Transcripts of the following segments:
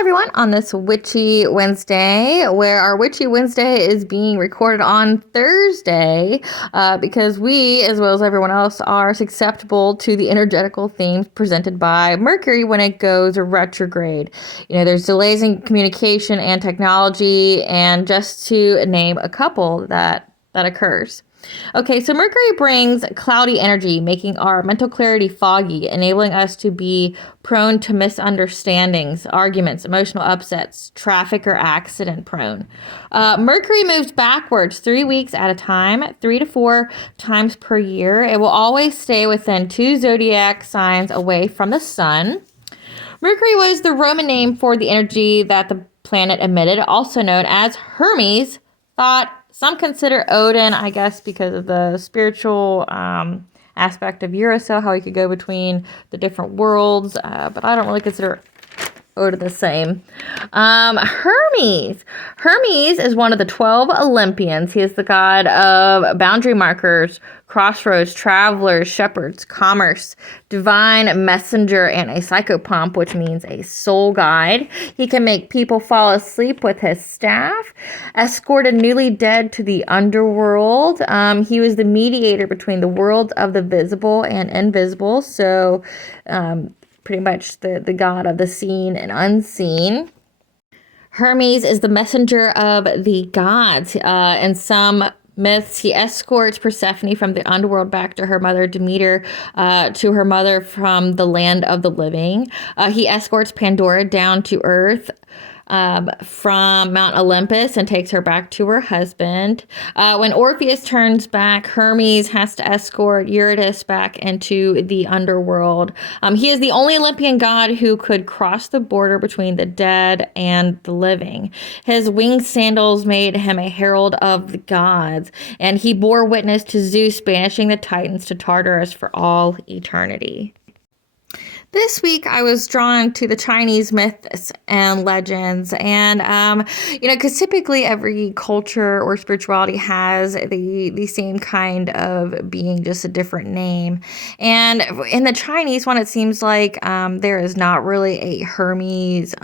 everyone on this Witchy Wednesday, where our Witchy Wednesday is being recorded on Thursday because we, as well as everyone else, are susceptible to the energetical themes presented by Mercury when it goes retrograde. You know, there's delays in communication and technology, and just to name a couple that occurs. Okay, so Mercury brings cloudy energy, making our mental clarity foggy, enabling us to be prone to misunderstandings, arguments, emotional upsets, traffic or accident prone. Mercury moves backwards 3 weeks at a time, 3 to 4 times per year. It will always stay within 2 zodiac signs away from the sun. Mercury was the Roman name for the energy that the planet emitted, also known as Hermes, thought. Some consider Odin, I guess, because of the spiritual aspect of Urso, how he could go between the different worlds, but I don't really consider Odin the same. Hermes. Hermes is one of the 12 Olympians. He is the god of boundary markers, crossroads, travelers, shepherds, commerce, divine messenger, and a psychopomp, which means a soul guide. He can make people fall asleep with his staff, escort a newly dead to the underworld. He was the mediator between the worlds of the visible and invisible, so pretty much the god of the seen and unseen. Hermes is the messenger of the gods. In some myths, he escorts Persephone from the underworld back to her mother Demeter, to her mother from the land of the living. He escorts Pandora down to earth from Mount Olympus and takes her back to her husband. When Orpheus turns back, Hermes has to escort Eurydice back into the underworld. He is the only Olympian god who could cross the border between the dead and the living. His winged sandals made him a herald of the gods, and he bore witness to Zeus banishing the Titans to Tartarus for all eternity. This week, I was drawn to the Chinese myths and legends, and, because typically every culture or spirituality has the same kind of being, just a different name. And in the Chinese one, it seems like there is not really a Hermes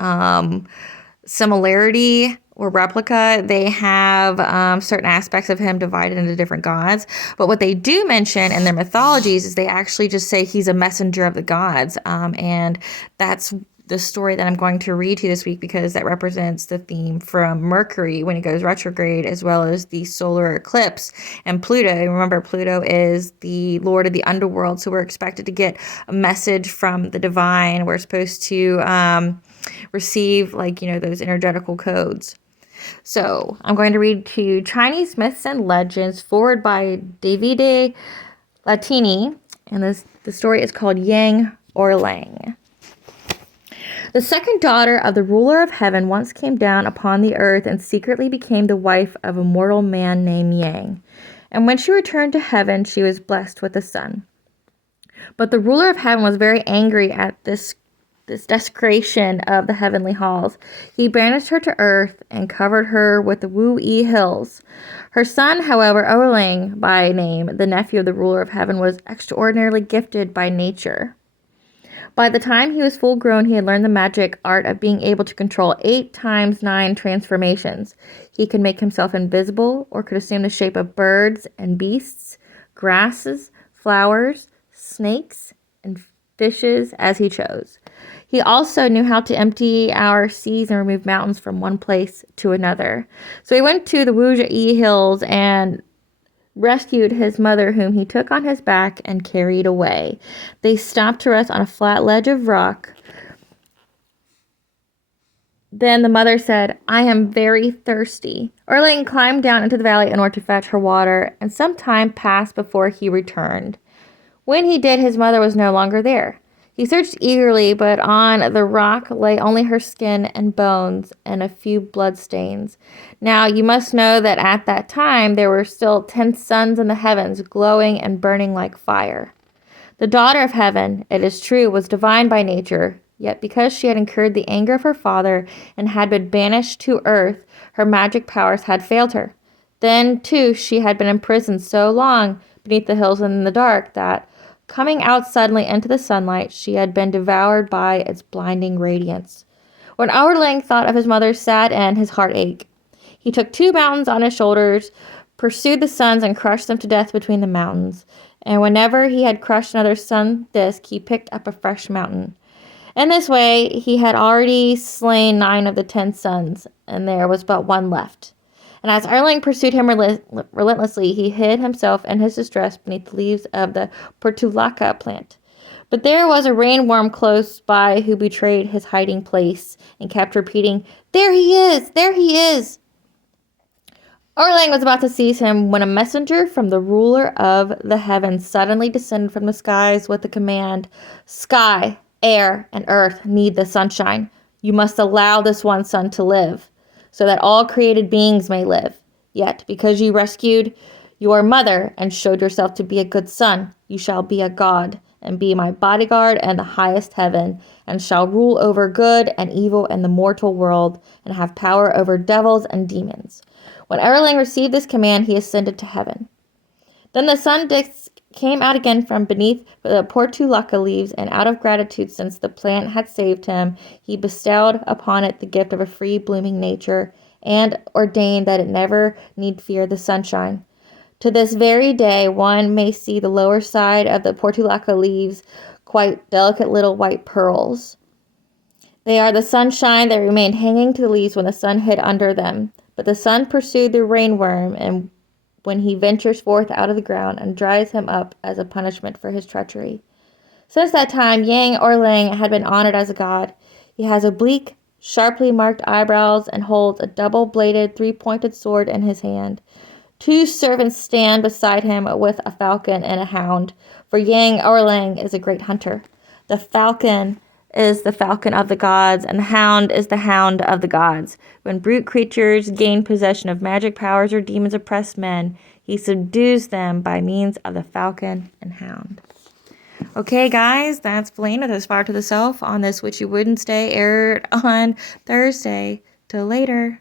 similarity or replica. They have certain aspects of him divided into different gods. But what they do mention in their mythologies is they actually just say he's a messenger of the gods. And that's the story that I'm going to read to you this week, because that represents the theme from Mercury when it goes retrograde, as well as the solar eclipse and Pluto. Remember, Pluto is the lord of the underworld, so we're expected to get a message from the divine. We're supposed to receive, those energetical codes. So I'm going to read to you Chinese Myths and Legends, foreword by Davide, Latino, and the story is called Yang Oerlang. The second daughter of the ruler of heaven once came down upon the earth and secretly became the wife of a mortal man named Yang. And when she returned to heaven, she was blessed with a son. But the ruler of heaven was very angry at this desecration of the heavenly halls. He banished her to earth and covered her with the Wu-Yi hills. Her son, however, Oerlang by name, the nephew of the ruler of heaven, was extraordinarily gifted by nature. By the time he was full grown, he had learned the magic art of being able to control 8 times 9 transformations. He could make himself invisible, or could assume the shape of birds and beasts, grasses, flowers, snakes, and fishes as he chose. He also knew how to empty our seas and remove mountains from one place to another. So he went to the Wu-Yi hills and rescued his mother, whom he took on his back and carried away. They stopped to rest on a flat ledge of rock. Then the mother said, "I am very thirsty." Oerlang climbed down into the valley in order to fetch her water, and some time passed before he returned. When he did, his mother was no longer there. He searched eagerly, but on the rock lay only her skin and bones and a few bloodstains. Now, you must know that at that time there were still 10 suns in the heavens, glowing and burning like fire. The daughter of heaven, it is true, was divine by nature, yet because she had incurred the anger of her father and had been banished to earth, her magic powers had failed her. Then, too, she had been imprisoned so long beneath the hills and in the dark that, coming out suddenly into the sunlight, she had been devoured by its blinding radiance. When Oerlang thought of his mother's sad end, his heart ached. He took 2 mountains on his shoulders, pursued the suns, and crushed them to death between the mountains. And whenever he had crushed another sun disk, he picked up a fresh mountain. In this way, he had already slain 9 of the 10 suns, and there was but 1 left. And as Oerlang pursued him relentlessly, he hid himself in his distress beneath the leaves of the portulaca plant. But there was a rainworm close by who betrayed his hiding place and kept repeating, "There he is! There he is!" Oerlang was about to seize him when a messenger from the ruler of the heavens suddenly descended from the skies with the command, "Sky, air, and earth need the sunshine. You must allow this one sun to live, so that all created beings may live. Yet, because you rescued your mother and showed yourself to be a good son, you shall be a god, and be my bodyguard in the highest heaven, and shall rule over good and evil in the mortal world, and have power over devils and demons." When Oerlang received this command, he ascended to heaven. Then the sun disk came out again from beneath the portulaca leaves, and out of gratitude, since the plant had saved him, he bestowed upon it the gift of a free blooming nature, and ordained that it never need fear the sunshine. To this very day, one may see the lower side of the portulaca leaves, quite delicate little white pearls. They are the sunshine that remained hanging to the leaves when the sun hid under them. But the sun pursued the rainworm, and when he ventures forth out of the ground, and dries him up as a punishment for his treachery. Since that time, Yang Oerlang had been honored as a god. He has oblique, sharply marked eyebrows, and holds a double-bladed, 3-pointed sword in his hand. 2 servants stand beside him with a falcon and a hound, for Yang Oerlang is a great hunter. The falcon is the falcon of the gods, and the hound is the hound of the gods. When brute creatures gain possession of magic powers or demons oppress men, he subdues them by means of the falcon and hound. Okay, guys, that's Blaine with Aspire to the Self on this Witchy Wednesday, aired on Thursday. Till later.